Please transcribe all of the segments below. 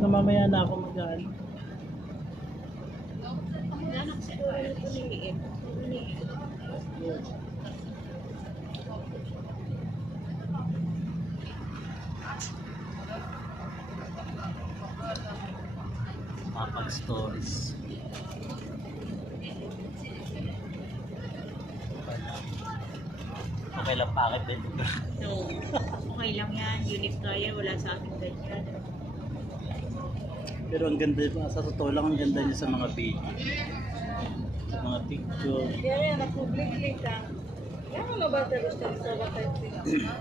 Baka mamaya na ako mag-ano. Mapag-stories. Okay lang pakit din. No, okay lang yan. Unique na yan. Wala sa akin ganyan. Pero ang ganda pa, sa totoo lang ang ganda niya sa mga video. Sa mga picture. Kaya na-public ka. Kaya mo ba terus sa bakit sila?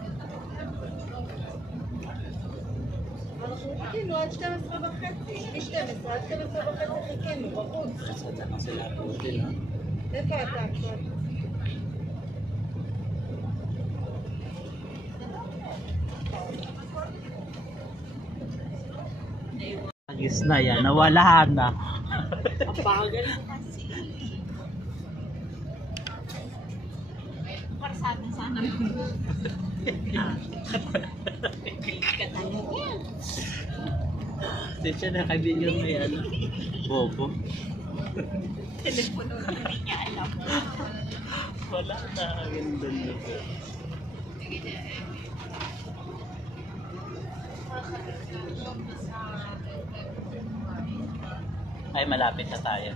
חיכינו עד 12 וחצי, מ-12 עד 12 וחצי חיכינו, בחוץ. איפה אתה עכשיו? Agis na yan, nawala na. Papagal mo kasi. Para sa atin sana mo. Katanong yan. Siya na kaibigan mo yan. Bobo. Telepono na hindi niya alam. Wala na. Ganda na. Ay, malapit na tayo.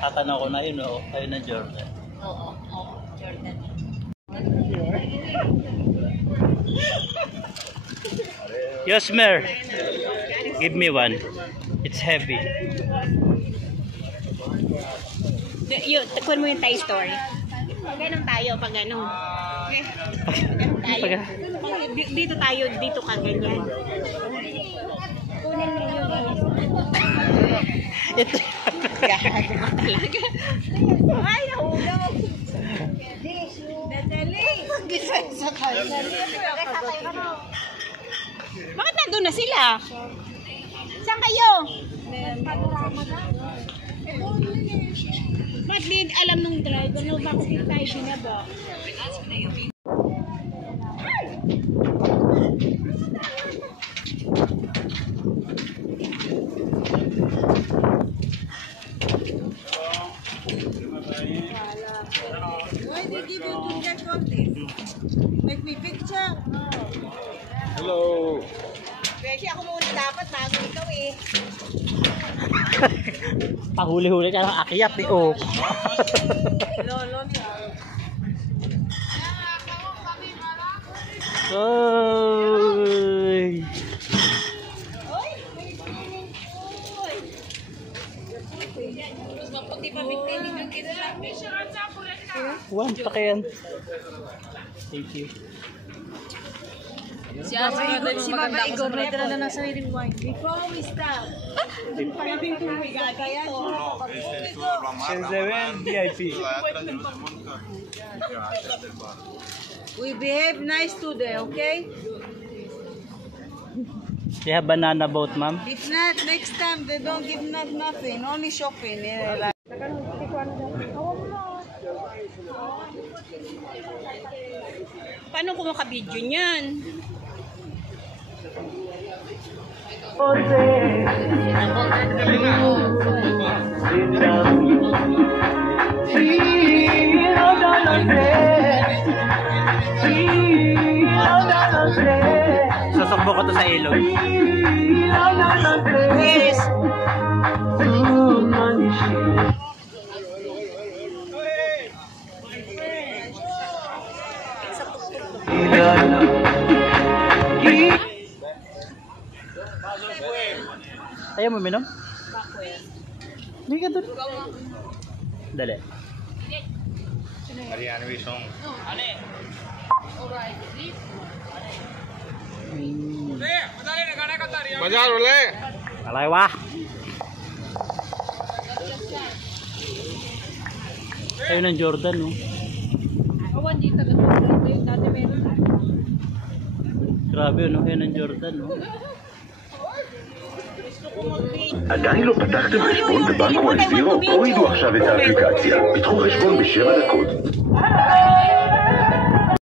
Tatanaw ko na yun, o. Kayo na Jordan. Oo, Jordan. Yosmer, give me one. It's heavy. Takuan mo yung Thai story. Pag ganun tayo, pag ganun. Tayo. Dito tayo, dito ka ganyan. Kunin mo yung Ito. talaga. Ay, nahulog. Dadali. Gisay sa kanya. Bakit nandun na sila? Saan kayo? Ba't di alam nung driver no bakit di tayo sinaba? Why they give you to check on this? Make me picture? Hello. Kasi ako muna dapat bago ikaw eh. Pahuli-huli ka ng akyat eh, oh. Lolo niya. Oy. Pag di pa bitin, hindi kita sabi. One pa kayan. Thank you. Si Baba Igor, may dala na ng sariling wine. Before we start. Shenzhen VIP. We behave nice today, okay? You have banana boat, ma'am? If not, next time they don't give nothing, only shopping. Paano kung makabidyo niyan? Sasakbo ko to sa ilog. Yes. Ayaw mo minom? Hindi ka doon. Dali. Haryanvi song बाजार बोले Alay wa. Ayun ang Jordan, no? Awan dito ka dati meron. Grabe, no? Ayun ang Jordan, no? עדיין לא פתחתם חשבון בבנק וואן זירו? הורידו עכשיו את האפליקציה, פתחו חשבון ב7 דקות.